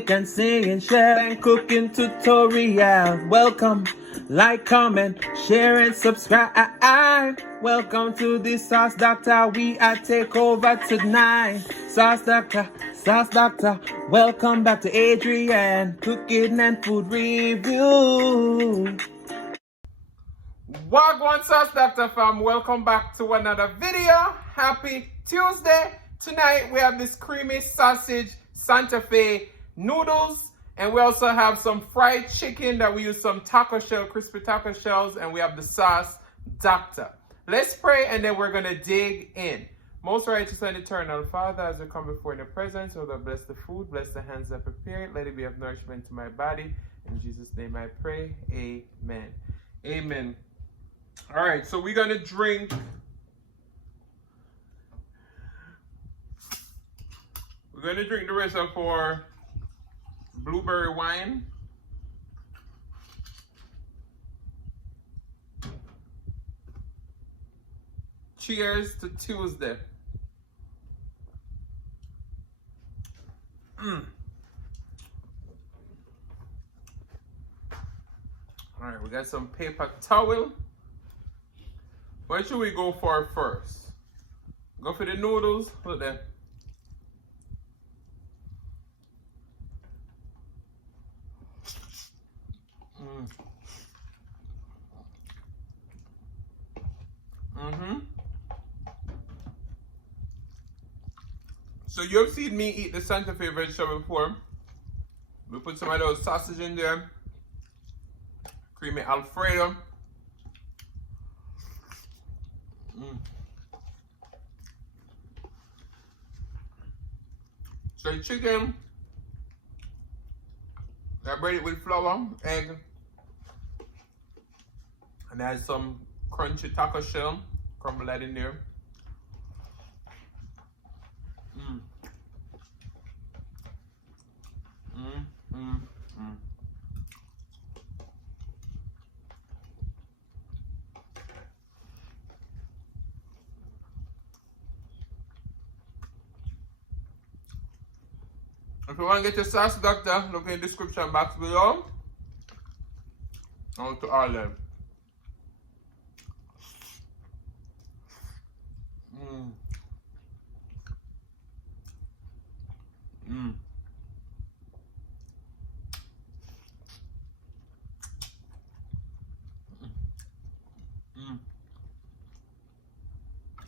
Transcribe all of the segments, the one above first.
make and sing and share and cooking tutorial. Welcome, like, comment, share and subscribe. Welcome to the Sauce Dackta. We are take over tonight. Sauce Dackta. Welcome back to Adrian, cooking and food review. Wagwan Sauce Dackta fam, welcome back to another video. Happy Tuesday. Tonight we have this creamy sausage Santa Fe noodles, and we also have some fried chicken that we use some crispy taco shells, and we have the sauce Dackta. Let's pray and then we're gonna dig in. Most righteous and eternal Father, as we come before in your presence, oh God, bless the food, bless the hands that prepare it, let it be of nourishment to my body. In Jesus' name I pray, amen. Amen. All right, so we're gonna drink. We're gonna drink the rest of our blueberry wine. Cheers to Tuesday. All right, we got some paper towel. What should we go for first? Go for the noodles. Look there. So you've seen me eat the Santa Fe vegetable before. We put some of those sausage in there. Creamy alfredo. So the chicken, I braid it with flour, egg, and add some crunchy taco shell, crumble that in there. If you want to get your sauce Dackta, look in the description box below. On to all them.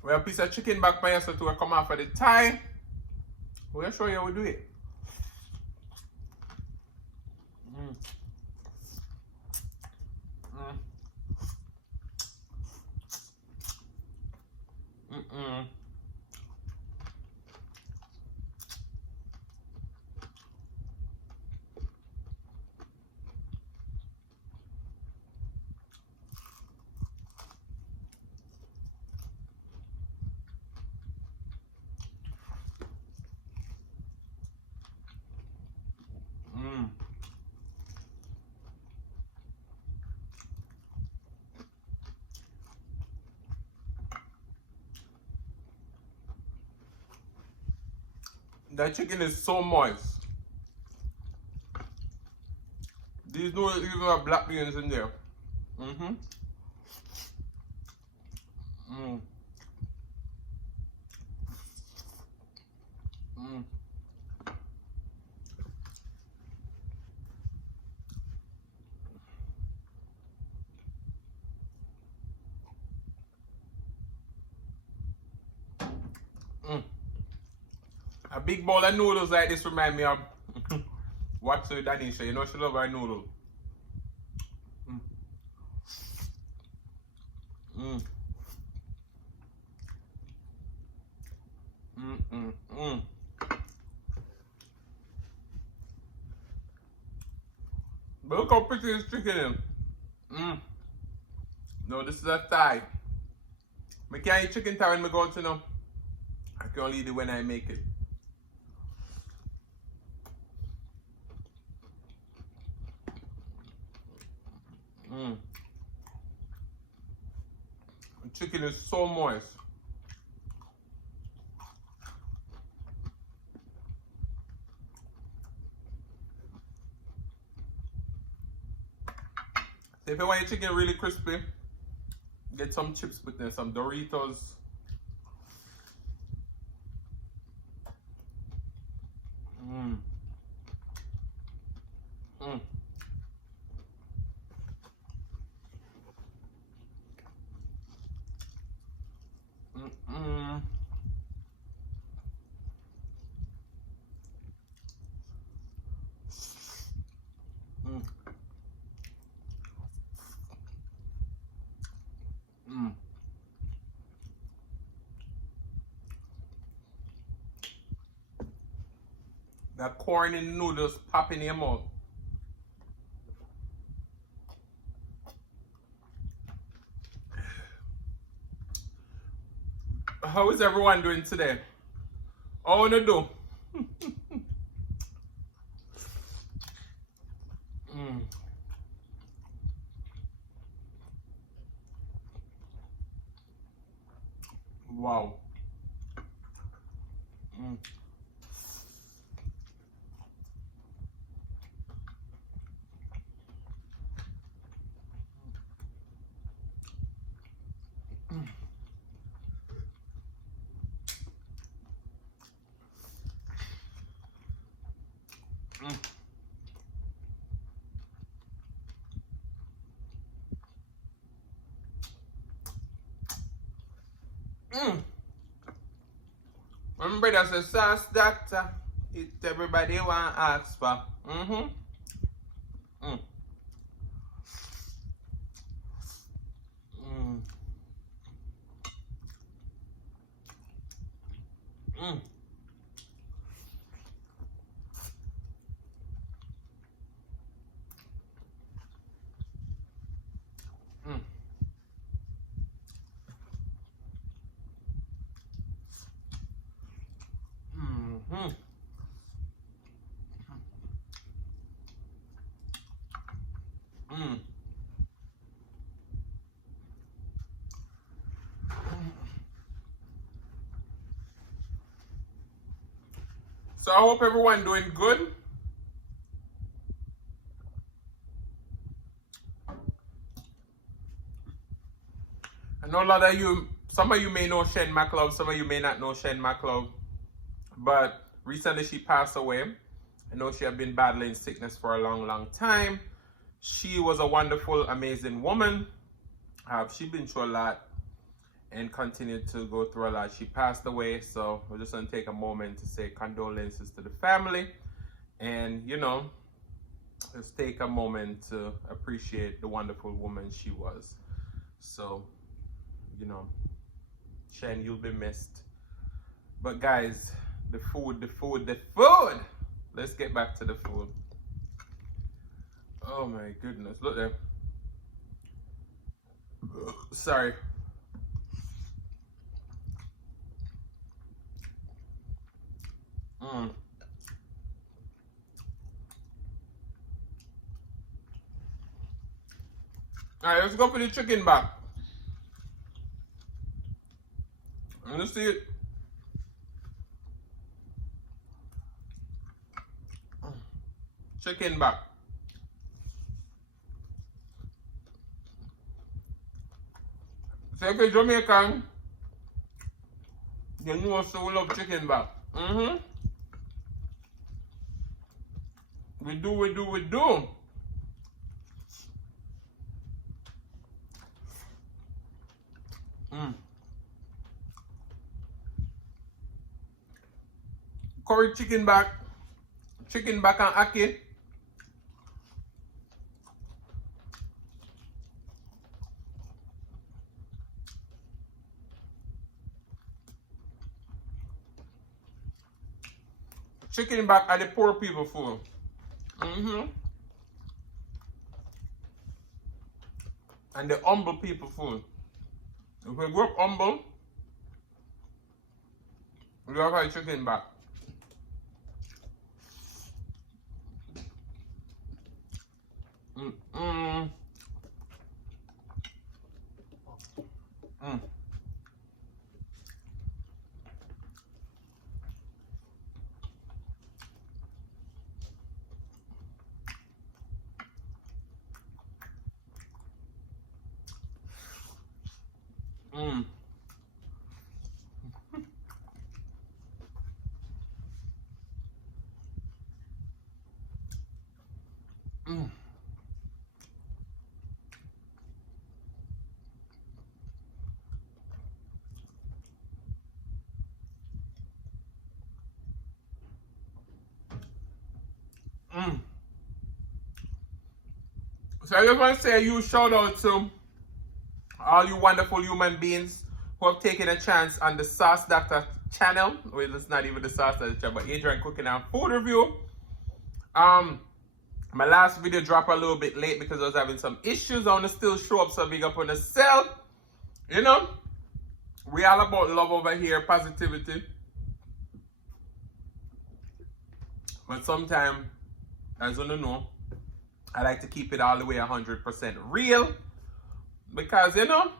We have a piece of chicken back by us to come off of the thigh. We're gonna show you how we do it. That chicken is so moist. These noodles even have black beans in there. A big bowl of noodles like this remind me of what's with Danisha. You know she love her noodle. But look how pretty this chicken is. No, this is a thigh. I can't eat chicken thigh when I go to know. I can only eat it when I make it. The chicken is so moist. So if you want your chicken really crispy, get some chips with them, some Doritos. Mmm. Mmm. Mmm. Mmm. Mmm. That corn and noodles popping in your mouth. How is everyone doing today? How wanna do? Mm. Wow. Mm. Mm. Mm. Remember that's the sauce Dackta. It everybody want ask for. Mm-hmm. Mm. Mm. Mm. Mm. Mm-hmm. Mm. So I hope everyone doing good. I know a lot of you, some of you may know Shen McLove, some of you may not know Shen McLove, but recently she passed away. I know she had been battling sickness for a long, long time. She was a wonderful, amazing woman. She's been through a lot and continued to go through a lot. She passed away, so we're just going to take a moment to say condolences to the family and, you know, just take a moment to appreciate the wonderful woman she was. So, you know, Shen, you'll be missed. But guys, the food, the food, the food. Let's get back to the food. Oh my goodness, look there. Sorry. Mm. Alright, let's go for the chicken back. Let's see it. Chicken back. So if you're Jamaican, you know so we love chicken back. Mm-hmm. We do, we do, we do. Mm. Curry chicken back and ackee. Chicken back are the poor people food. Mm-hmm. And the humble people food. If we grow up humble, we have our chicken back. Mm-mm. Mm. Mm. Mm. Mm. So I just want to say a huge shout out to all you wonderful human beings who have taken a chance on the Sauce Dackta channel. Well, it's not even the Sauce Dackta channel, but Adrian Cooking and Food Review. My last video dropped a little bit late because I was having some issues. I want to still show up, so big up on the self. You know, we all about love over here, positivity. But sometimes, as you know, I like to keep it all the way 100% real. Because, you know,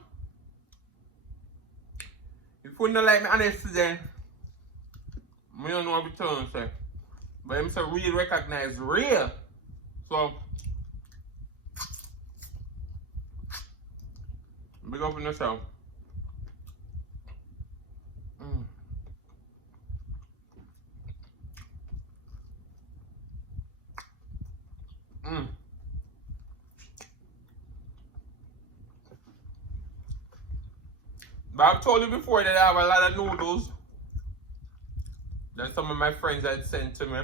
if you don't like me honest today, I don't know what to tell you, say. But I'm so real recognize real. So, big up on yourself. Mm. Mm. But I've told you before that I have a lot of noodles that some of my friends had sent to me.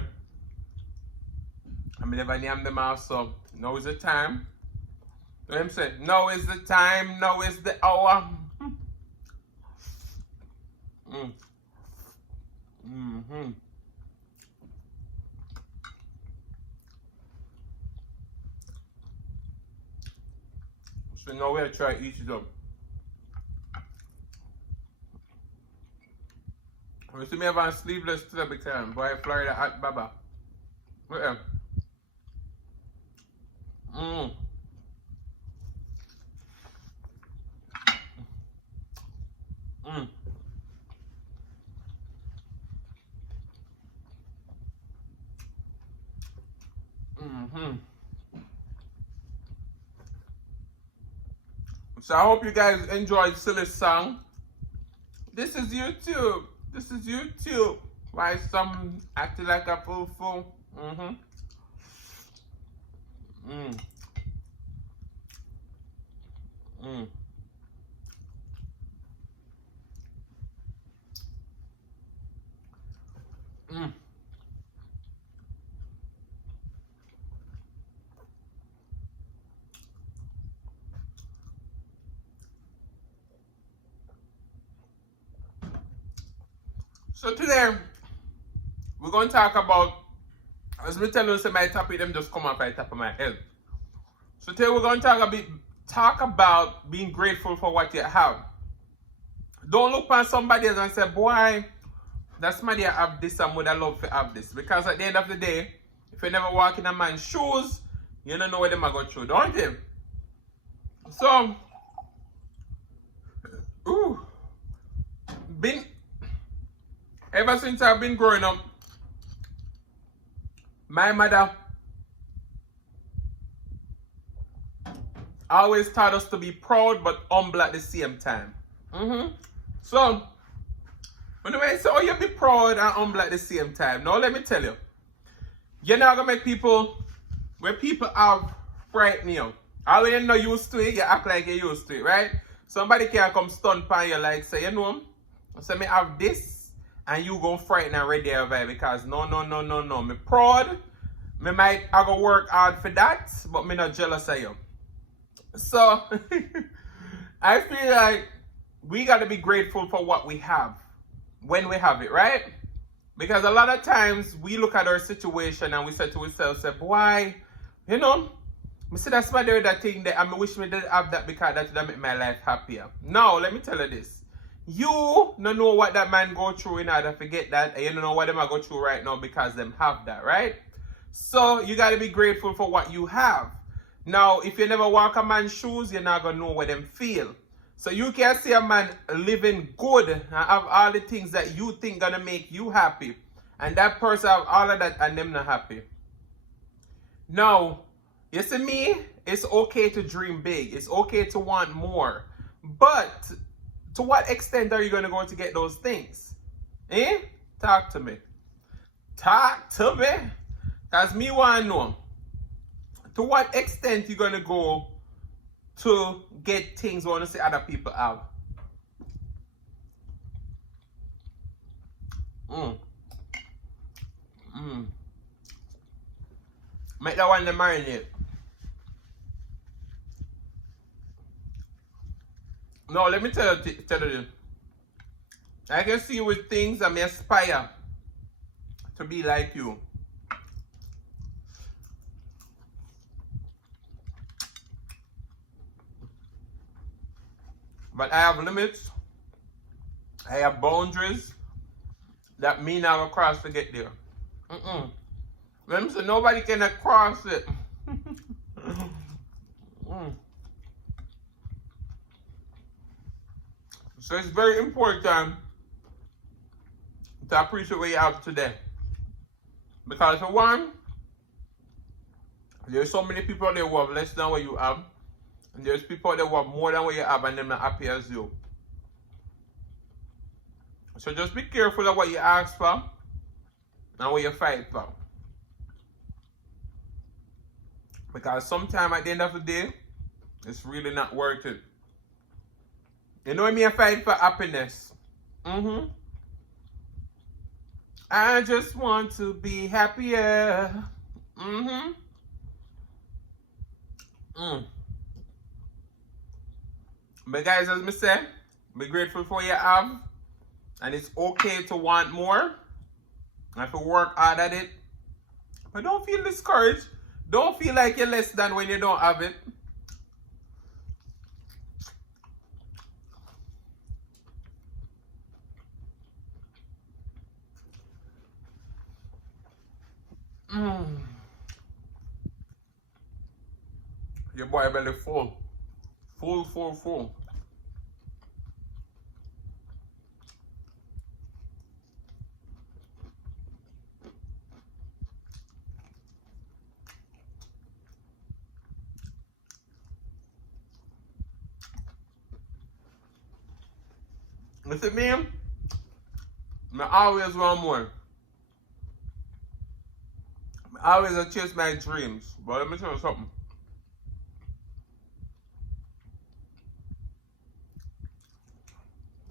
I never named them out, so now is the time. Let him say, now is the time, now is the hour. Mm. Mm-hmm. So now we'll try each of them. You see me have on sleeveless today because boy Florida hot baba. Look at him. Mm. Mm. Mm-hmm. So I hope you guys enjoyed Silly's song. This is YouTube. This is YouTube. Why some acting like a fool? Mm-hmm. Mm. Mm. Mm. So today we're going to talk about, as we tell you, say my topic them just come off the top of my head. So today we're going to talk about being grateful for what you have. Don't look at somebody else and say, boy, that somebody have this and would I love to have this. Because at the end of the day, if you never walk in a man's shoes, you don't know what them are going through, don't you? So, ever since I've been growing up, my mother always taught us to be proud but humble at the same time. So, when I say, oh, you be proud and humble at the same time. Now, let me tell you, you're not going to make people, when people have frightened you, all when you're not used to it, you act like you're used to it, right? Somebody can come stunt on you like, say, you know, say me have this, and you go frighten and ready to vibe because no. Me proud, me might I go work hard for that, but me not jealous of you. So, I feel like we got to be grateful for what we have when we have it, right? Because a lot of times we look at our situation and we say to ourselves, say, boy, you know, I see that's my that thing that I wish me did have that because that would make my life happier. Now, let me tell you this. You don't know what that man go through in order to get that, and you don't know what them are go through right now because them have that, right? So you got to be grateful for what you have. Now, if you never walk a man's shoes, you're not going to know what them feel. So you can see a man living good and have all the things that you think going to make you happy. And that person have all of that and them not happy. Now, you see me, it's okay to dream big. It's okay to want more. But To what extent are you going to go to get those things? Eh? Talk to me. Talk to me. Because me want to know. To what extent you going to go to get things you want to see other people have? Make that one the marinade. No, let me tell you this. I can see you with things that may aspire to be like you. But I have limits. I have boundaries that me now cross to get there. Let me say nobody can cross it. So it's very important to appreciate what you have today. Because for one, there's so many people there who have less than what you have. And there's people that have more than what you have and they're not happy as you. So just be careful of what you ask for and what you fight for. Because sometimes at the end of the day, it's really not worth it. You know what I mean? I fight for happiness. I just want to be happier. But guys, as I said, be grateful for what you have. And it's okay to want more. I have to work hard at it. But don't feel discouraged. Don't feel like you're less than when you don't have it. Your boy belly full. Full. Listen, me, I always want more. I always chase my dreams. But let me tell you something.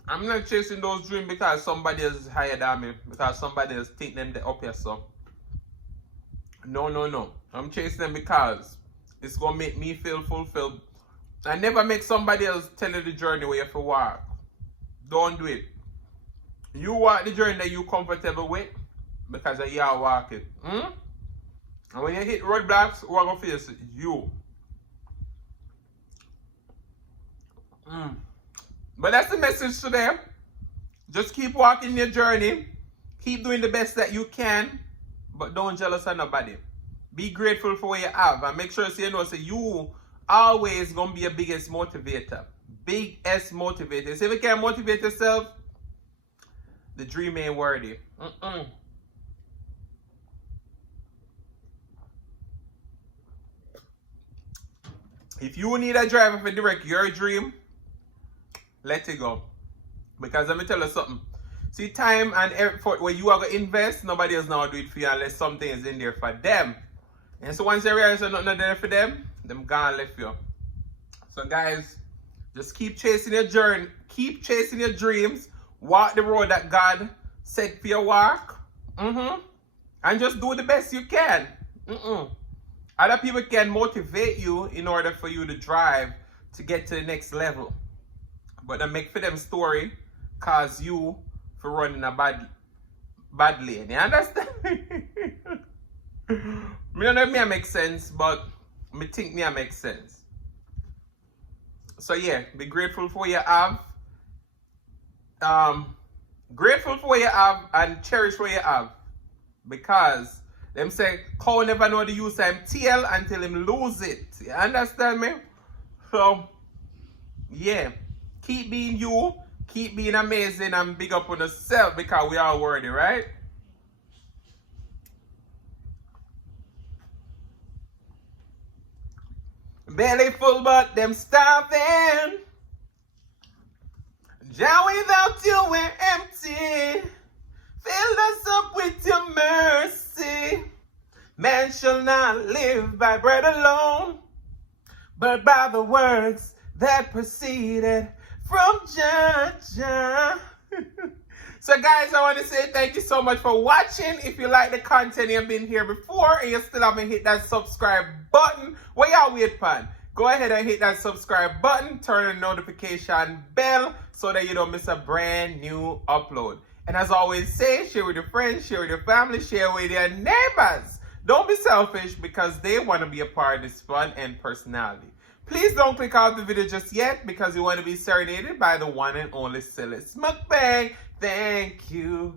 I'm not chasing those dreams because somebody else is higher than me. Because somebody else think them they up here, so. No. I'm chasing them because it's going to make me feel fulfilled. I never make somebody else tell you the journey where you have to walk. Don't do it. You walk the journey that you're comfortable with because you are walking. And when you hit roadblocks, who are going to face it? You. But that's the message today. Just keep walking your journey. Keep doing the best that you can. But don't jealous of nobody. Be grateful for what you have. And make sure you know so you always going to be your biggest motivator. Biggest motivator. So if you can't motivate yourself, the dream ain't worthy. If you need a driver to direct your dream, let it go. Because let me tell you something. See, time and effort where you are going to invest, nobody else now do it for you unless something is in there for them. And so once you realize there's nothing there for them gone left you. So guys, just keep chasing your journey. Keep chasing your dreams. Walk the road that God set for your walk. And just do the best you can. Other people can motivate you in order for you to drive to get to the next level. But then make for them story cause you for running a bad lane. You understand? Me don't know if me make sense, but me think me make sense. So yeah, be grateful for what you have. Grateful for what you have and cherish what you have. Because them say cow never know the use of him tail until him lose it. You understand me? So yeah. Keep being you, keep being amazing and big up on yourself because we are worthy, right? Belly full but them starving. Jah, without you we're empty. Fill us up with your mercy. Man shall not live by bread alone, but by the words that proceeded from Jah. So guys, I want to say thank you so much for watching. If you like the content, you've been here before and you still haven't hit that subscribe button, what y'all wait for? Go ahead and hit that subscribe button, turn on the notification bell so that you don't miss a brand new upload. And as I always say, share with your friends, share with your family, share with your neighbors. Don't be selfish because they want to be a part of this fun and personality. Please don't click out the video just yet because you want to be serenaded by the one and only Silas Mukbang. Thank you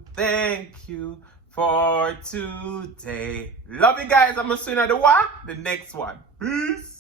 for today. Love you guys. I'm going to see you at the next one. Peace.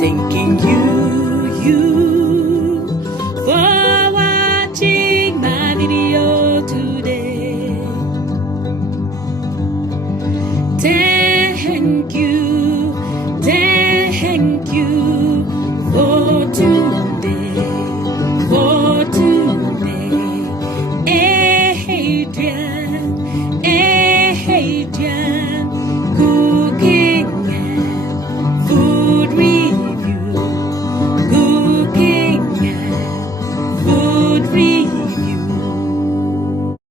Thanking you.